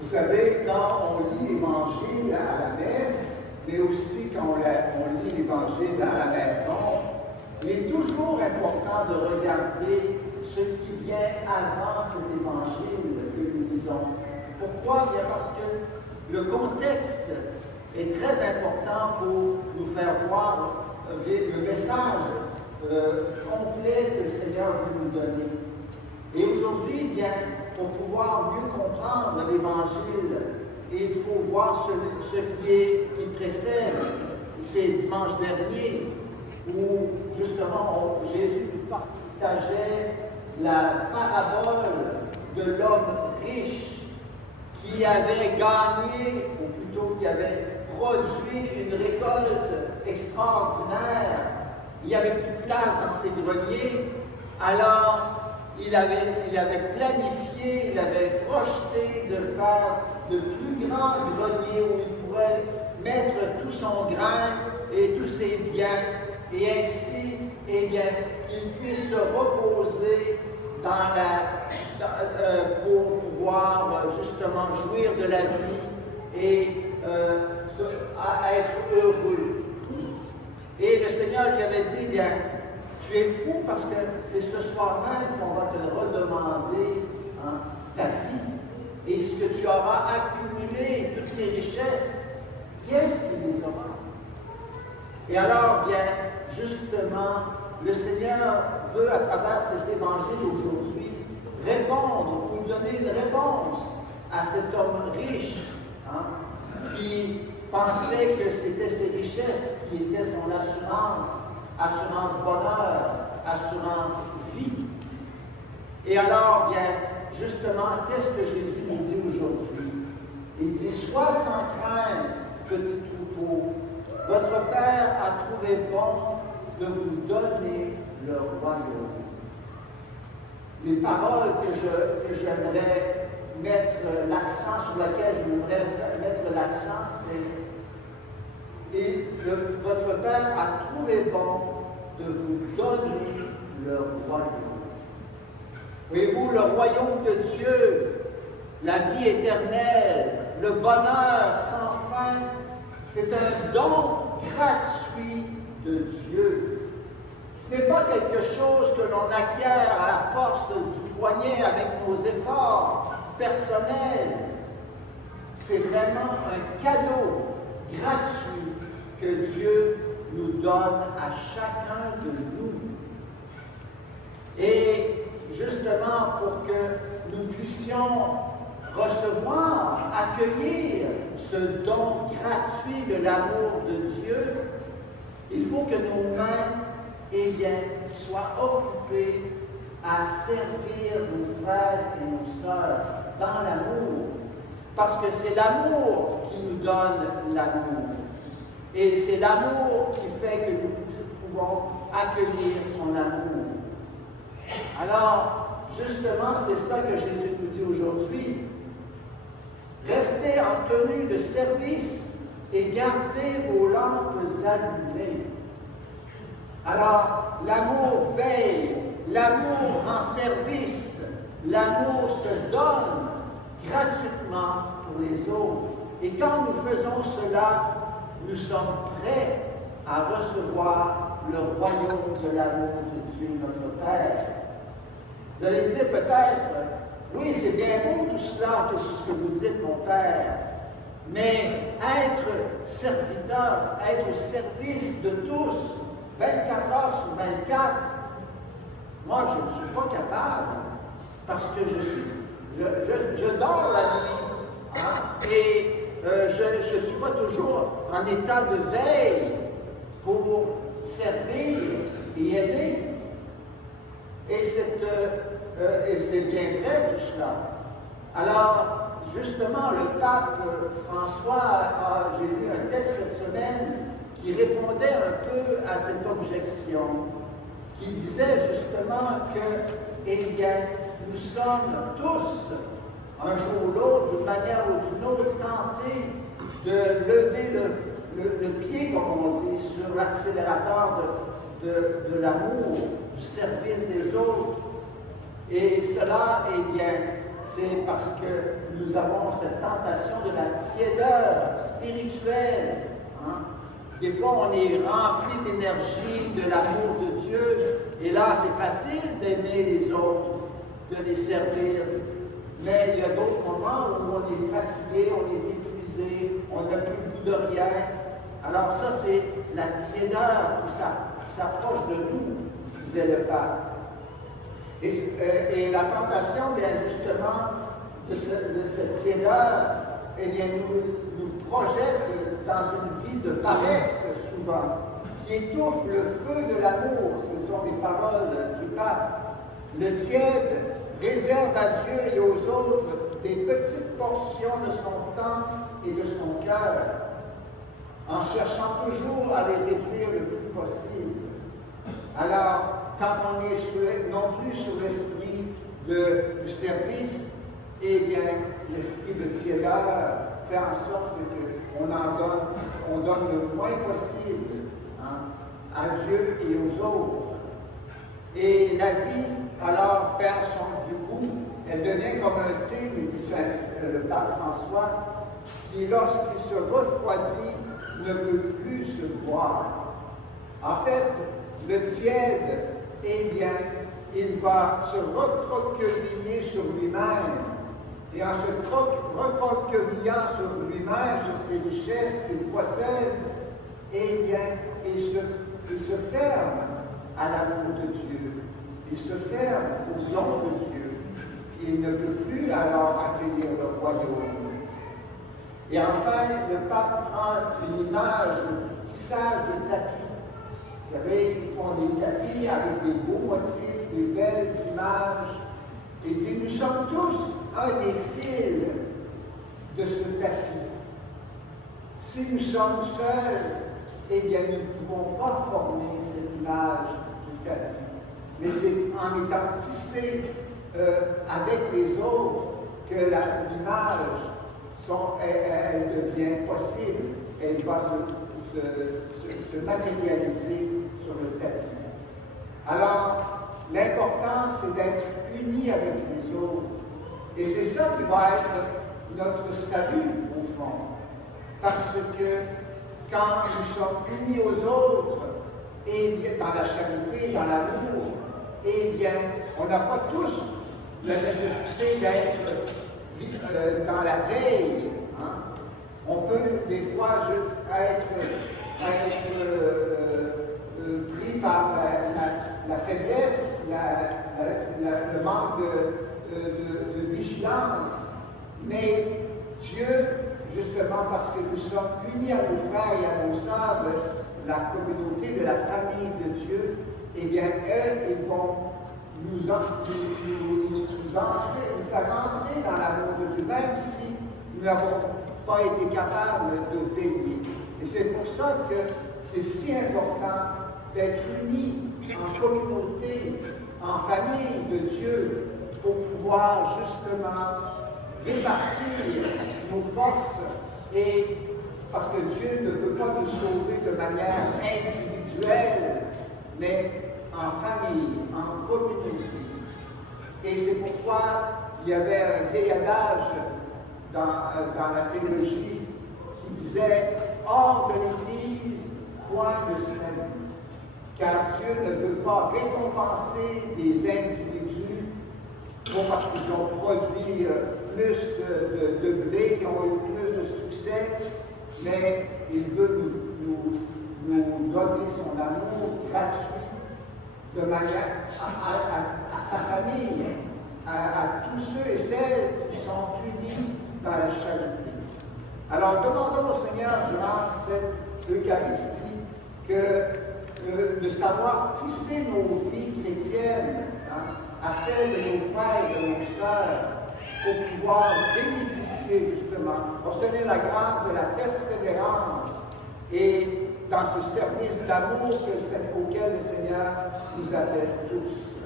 Vous savez, quand on lit l'Évangile à la messe, mais aussi quand on lit l'Évangile à la maison, il est toujours important de regarder ce qui vient avant cet Évangile que nous lisons. Pourquoi? Bien parce que le contexte est très important pour nous faire voir le message complet que le Seigneur veut nous donner. Et aujourd'hui, bien, pour pouvoir mieux comprendre l'Évangile, il faut voir ce qui précède ces dimanches derniers, où justement Jésus nous partageait la parabole de l'homme riche qui avait gagné, ou plutôt qui avait produit une récolte extraordinaire. Il n'y avait plus de place dans ses greniers, alors il avait planifié, il avait projeté de faire de plus grands greniers où il pourrait mettre tout son grain et tous ses biens, et ainsi, eh bien, qu'il puisse se reposer pour pouvoir justement jouir de la vie et être heureux. Et le Seigneur lui avait dit, bien, tu es fou parce que c'est ce soir même qu'on va te redemander ta vie. Et ce que tu auras accumulé, toutes tes richesses, qui est-ce qui les aura? Et alors, bien, justement, le Seigneur veut, à travers cet évangile aujourd'hui, répondre ou donner une réponse à cet homme riche qui pensait que c'était ses richesses qui étaient son assurance bonheur, assurance vie. Et alors, bien, justement, qu'est-ce que Jésus nous dit aujourd'hui? Il dit, sois sans crainte, petit troupeau, votre Père a trouvé bon de vous donner le royaume. Les paroles que j'aimerais mettre l'accent, sur lesquelles j'aimerais mettre l'accent, c'est et votre Père a trouvé bon de vous donner le royaume. Voyez-vous, le royaume de Dieu, la vie éternelle, le bonheur sans fin, c'est un don gratuit de Dieu. Ce n'est pas quelque chose que l'on acquiert à la force du poignet avec nos efforts personnels. C'est vraiment un cadeau gratuit que Dieu nous donne à chacun de nous. Et justement, pour que nous puissions recevoir, accueillir ce don gratuit de l'amour de Dieu, il faut que nos mains, eh bien, soient occupées à servir nos frères et nos sœurs dans l'amour. Parce que c'est l'amour qui nous donne l'amour. Et c'est l'amour qui fait que nous pouvons accueillir son amour. Alors, justement, c'est ça que Jésus nous dit aujourd'hui. Restez en tenue de service et gardez vos lampes allumées. Alors, l'amour veille, l'amour rend service, l'amour se donne gratuitement pour les autres. Et quand nous faisons cela, nous sommes prêts à recevoir le royaume de l'amour de Dieu, notre Père. Vous allez me dire peut-être, oui, c'est bien beau tout cela, tout ce que vous dites, mon Père, mais être serviteur, être au service de tous, 24 heures sur 24, moi, je ne suis pas capable, parce que je dors la nuit, et je ne suis pas toujours en état de veille pour servir et aimer. Et c'est bien vrai tout cela. Alors, justement, le pape François, j'ai lu un texte cette semaine qui répondait un peu à cette objection, qui disait justement que, eh bien, nous sommes tous, un jour ou l'autre, d'une manière ou d'une autre, tentés de lever le pied, comme on dit, sur l'accélérateur de l'amour, du service des autres. Et cela, eh bien, c'est parce que nous avons cette tentation de la tiédeur spirituelle. Hein? Des fois, on est rempli d'énergie, de l'amour de Dieu, et là, c'est facile d'aimer les autres, de les servir. Mais il y a d'autres moments où on est fatigué, on est épuisé, on n'a plus le goût de rien. Alors ça, c'est la tiédeur qui s'approche de nous, disait le pape. Et la tentation, bien justement, de cette tiédeur, eh bien, nous projette dans une vie de paresse, souvent, qui étouffe le feu de l'amour. Ce sont les paroles du pape. Le tiède réserve à Dieu et aux autres des petites portions de son temps et de son cœur, en cherchant toujours à les réduire le plus possible. Alors, quand on est non plus sur l'esprit du service, eh bien, l'esprit de tiédeur fait en sorte qu'on donne le moins possible, hein, à Dieu et aux autres. Et la vie, alors, perd du goût. Elle devient comme un thé, nous dit le pape François, qui, lorsqu'il se refroidit, ne peut plus se boire. En fait, le tiède, eh bien, il va se recroqueviller sur lui-même. Et en se recroquevillant sur lui-même, sur ses richesses qu'il possède, eh bien, il se ferme à l'amour de Dieu. Il se ferme au don de Dieu. Il ne peut plus alors accueillir le royaume. Et enfin, le pape prend une image du tissage de tapis. Vous savez, ils font des tapis avec des beaux motifs, des belles images. Et dit, nous sommes tous un des fils de ce tapis. Si nous sommes seuls, eh bien, nous ne pouvons pas former cette image du tapis. Mais c'est en étant tissé avec les autres que l'image, elle devient possible. Elle va se matérialiser sur le tapis. Alors, l'important, c'est d'être unis avec les autres. Et c'est ça qui va être notre salut, au fond. Parce que quand nous sommes unis aux autres, et bien, dans la charité, dans l'amour, eh bien, on n'a pas tous la nécessité d'être dans la veille. Hein? On peut des fois être pris par la faiblesse, le manque de vigilance. Mais Dieu, justement parce que nous sommes unis à nos frères et à nos sœurs de la communauté, de la famille de Dieu, eh bien, eux, ils vont nous faire entrer dans l'amour de Dieu, même si nous n'avons pas été capables de veiller. Et c'est pour ça que c'est si important d'être unis en communauté, en famille de Dieu, pour pouvoir justement répartir nos forces, et parce que Dieu ne veut pas nous sauver de manière individuelle, mais en famille, en communauté. Et c'est pourquoi il y avait un vieil adage dans la théologie qui disait « Hors de l'Église, point de salut ». Car Dieu ne veut pas récompenser des individus parce qu'ils ont produit plus de blé, qu'ils ont eu plus de succès, mais il veut nous donner son amour gratuit de manière à sa famille, à tous ceux et celles qui sont unis dans la charité. Alors demandons au Seigneur durant cette Eucharistie de savoir tisser nos vies chrétiennes, hein, à celles de nos frères et de nos sœurs, pour pouvoir bénéficier justement, obtenir la grâce de la persévérance et dans ce service d'amour auquel le Seigneur nous appelle tous.